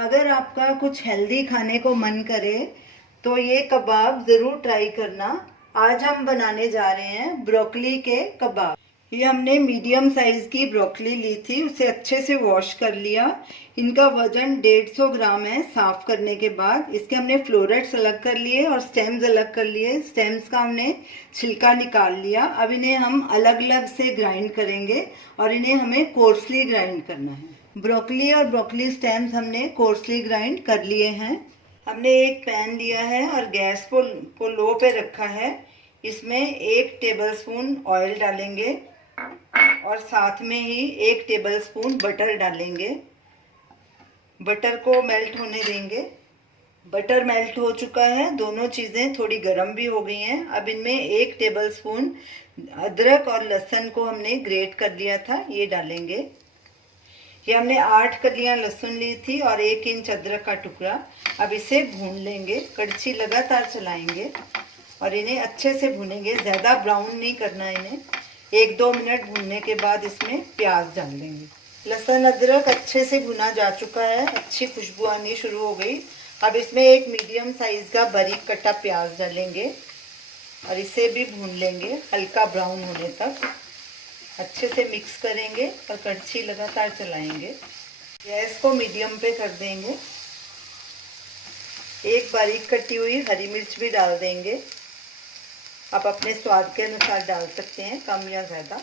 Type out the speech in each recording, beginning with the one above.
अगर आपका कुछ हेल्दी खाने को मन करे तो ये कबाब ज़रूर ट्राई करना। आज हम बनाने जा रहे हैं ब्रोकली के कबाब। ये हमने मीडियम साइज़ की ब्रोकली ली थी, उसे अच्छे से वॉश कर लिया। इनका वज़न 150 ग्राम है। साफ़ करने के बाद इसके हमने फ्लोरेट्स अलग कर लिए और स्टेम्स अलग कर लिए। स्टेम्स का हमने छिलका निकाल लिया। अब इन्हें हम अलग अलग से ग्राइंड करेंगे और इन्हें हमें कोर्सली ग्राइंड करना है। ब्रोकली और ब्रोकली स्टेम्स हमने कोर्सली ग्राइंड कर लिए हैं। हमने एक पैन लिया है और गैस को लो पे रखा है। इसमें 1 टेबलस्पून ऑयल डालेंगे और साथ में ही 1 टेबलस्पून बटर डालेंगे। बटर को मेल्ट होने देंगे। बटर मेल्ट हो चुका है, दोनों चीज़ें थोड़ी गर्म भी हो गई हैं। अब इनमें 1 टेबलस्पून अदरक और लहसुन को हमने ग्रेट कर लिया था, ये डालेंगे। ये हमने 8 कलियां लहसुन ली थी और 1 इंच अदरक का टुकड़ा। अब इसे भून लेंगे, कड़छी लगातार चलाएंगे और इन्हें अच्छे से भूनेंगे। ज़्यादा ब्राउन नहीं करना इन्हें। 1-2 मिनट भूनने के बाद इसमें प्याज डाल देंगे। लहसुन अदरक अच्छे से भुना जा चुका है, अच्छी खुशबू आनी शुरू हो गई। अब इसमें एक मीडियम साइज़ का बारीक कटा प्याज डालेंगे और इसे भी भून लेंगे हल्का ब्राउन होने तक। अच्छे से मिक्स करेंगे और कड़छी लगातार चलाएंगे। गैस को मीडियम पे कर देंगे। एक बारीक कटी हुई हरी मिर्च भी डाल देंगे। आप अपने स्वाद के अनुसार डाल सकते हैं, कम या ज़्यादा।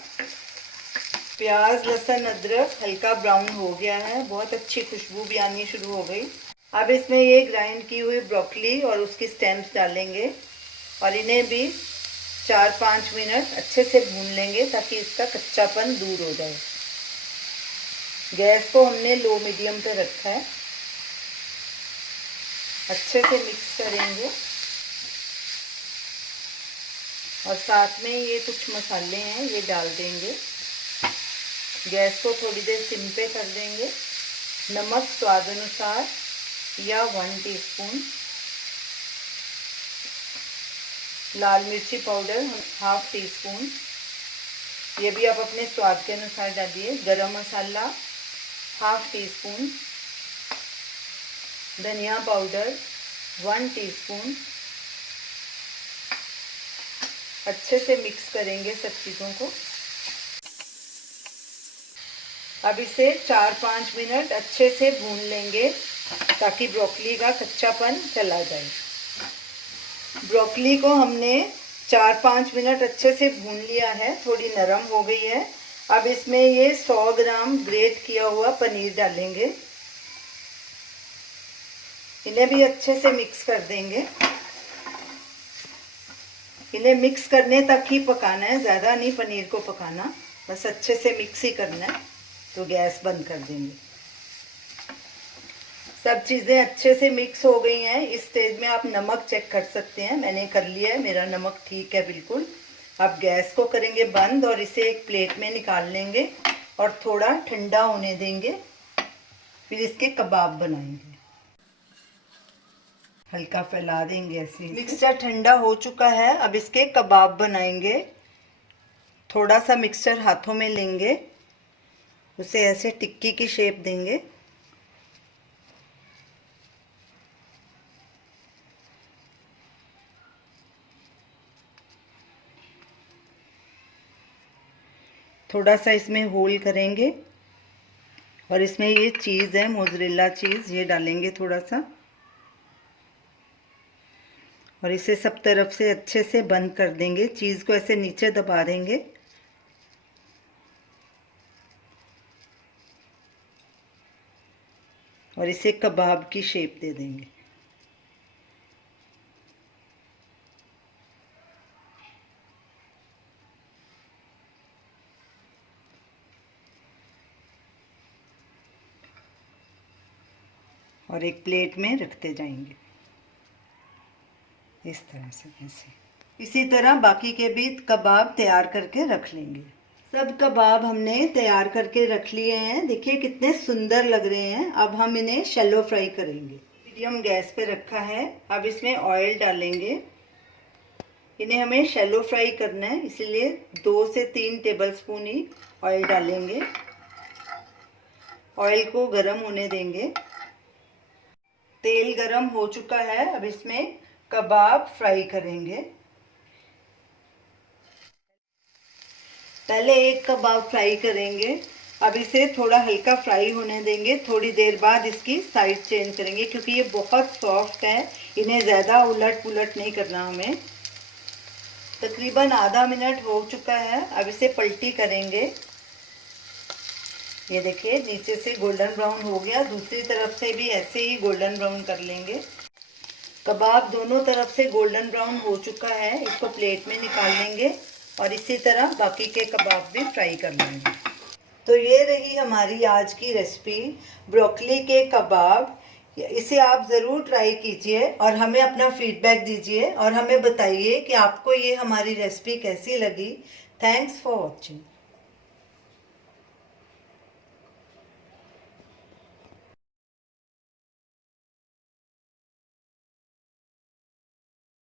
प्याज लहसुन अदरक हल्का ब्राउन हो गया है, बहुत अच्छी खुशबू भी आनी शुरू हो गई। अब इसमें ये ग्राइंड की हुई ब्रोकली और उसकी स्टेम्स डालेंगे और इन्हें भी 4-5 मिनट अच्छे से भून लेंगे ताकि इसका कच्चापन दूर हो जाए। गैस को हमने लो मीडियम पे रखा है। अच्छे से मिक्स करेंगे और साथ में ये कुछ मसाले हैं, ये डाल देंगे। गैस को थोड़ी देर सिम पे कर देंगे। नमक स्वाद अनुसार या 1 टीस्पून, लाल मिर्ची पाउडर 1/2 टीस्पून, ये भी आप अपने स्वाद के अनुसार डालिए। गरम मसाला 1/2 टीस्पून, धनिया पाउडर 1 टीस्पून। अच्छे से मिक्स करेंगे सब चीज़ों को। अब इसे 4-5 मिनट अच्छे से भून लेंगे ताकि ब्रोकली का कच्चापन चला जाए। ब्रोकली को हमने 4-5 मिनट अच्छे से भून लिया है, थोड़ी नरम हो गई है। अब इसमें ये 100 ग्राम ग्रेट किया हुआ पनीर डालेंगे। इन्हें भी अच्छे से मिक्स कर देंगे। इन्हें मिक्स करने तक ही पकाना है, ज़्यादा नहीं पनीर को पकाना, बस अच्छे से मिक्स ही करना है। तो गैस बंद कर देंगे। सब चीज़ें अच्छे से मिक्स हो गई हैं। इस स्टेज में आप नमक चेक कर सकते हैं, मैंने कर लिया है, मेरा नमक ठीक है बिल्कुल। अब गैस को करेंगे बंद और इसे एक प्लेट में निकाल लेंगे और थोड़ा ठंडा होने देंगे, फिर इसके कबाब बनाएंगे। हल्का फैला देंगे ऐसे। मिक्सचर ठंडा हो चुका है, अब इसके कबाब बनाएंगे। थोड़ा सा मिक्सचर हाथों में लेंगे, उसे ऐसे टिक्की की शेप देंगे। थोड़ा सा इसमें होल करेंगे और इसमें ये चीज़ है मोज़रेला चीज़, ये डालेंगे थोड़ा सा और इसे सब तरफ से अच्छे से बंद कर देंगे। चीज़ को ऐसे नीचे दबा देंगे और इसे कबाब की शेप दे देंगे। और एक प्लेट में रखते जाएंगे इस तरह से। ऐसे इसी तरह बाकी के भी कबाब तैयार करके रख लेंगे। सब कबाब हमने तैयार करके रख लिए हैं, देखिए कितने सुंदर लग रहे हैं। अब हम इन्हें शैलो फ्राई करेंगे। मीडियम गैस पे रखा है। अब इसमें ऑयल डालेंगे। इन्हें हमें शैलो फ्राई करना है, इसलिए 2 से 3 टेबलस्पून ही ऑयल डालेंगे। ऑयल को गर्म होने देंगे। तेल गरम हो चुका है, अब इसमें कबाब फ्राई करेंगे। पहले एक कबाब फ्राई करेंगे, अब इसे थोड़ा हल्का फ्राई होने देंगे। थोड़ी देर बाद इसकी साइड चेंज करेंगे क्योंकि ये बहुत सॉफ्ट है, इन्हें ज़्यादा उलट पुलट नहीं करना हमें। तकरीबन आधा मिनट हो चुका है, अब इसे पलटी करेंगे। ये देखिए नीचे से गोल्डन ब्राउन हो गया, दूसरी तरफ से भी ऐसे ही गोल्डन ब्राउन कर लेंगे। कबाब दोनों तरफ से गोल्डन ब्राउन हो चुका है, इसको प्लेट में निकाल लेंगे और इसी तरह बाकी के कबाब भी फ्राई कर लेंगे। तो ये रही हमारी आज की रेसिपी, ब्रोकली के कबाब। इसे आप ज़रूर ट्राई कीजिए और हमें अपना फीडबैक दीजिए और हमें बताइए कि आपको ये हमारी रेसिपी कैसी लगी। Thanks for watching.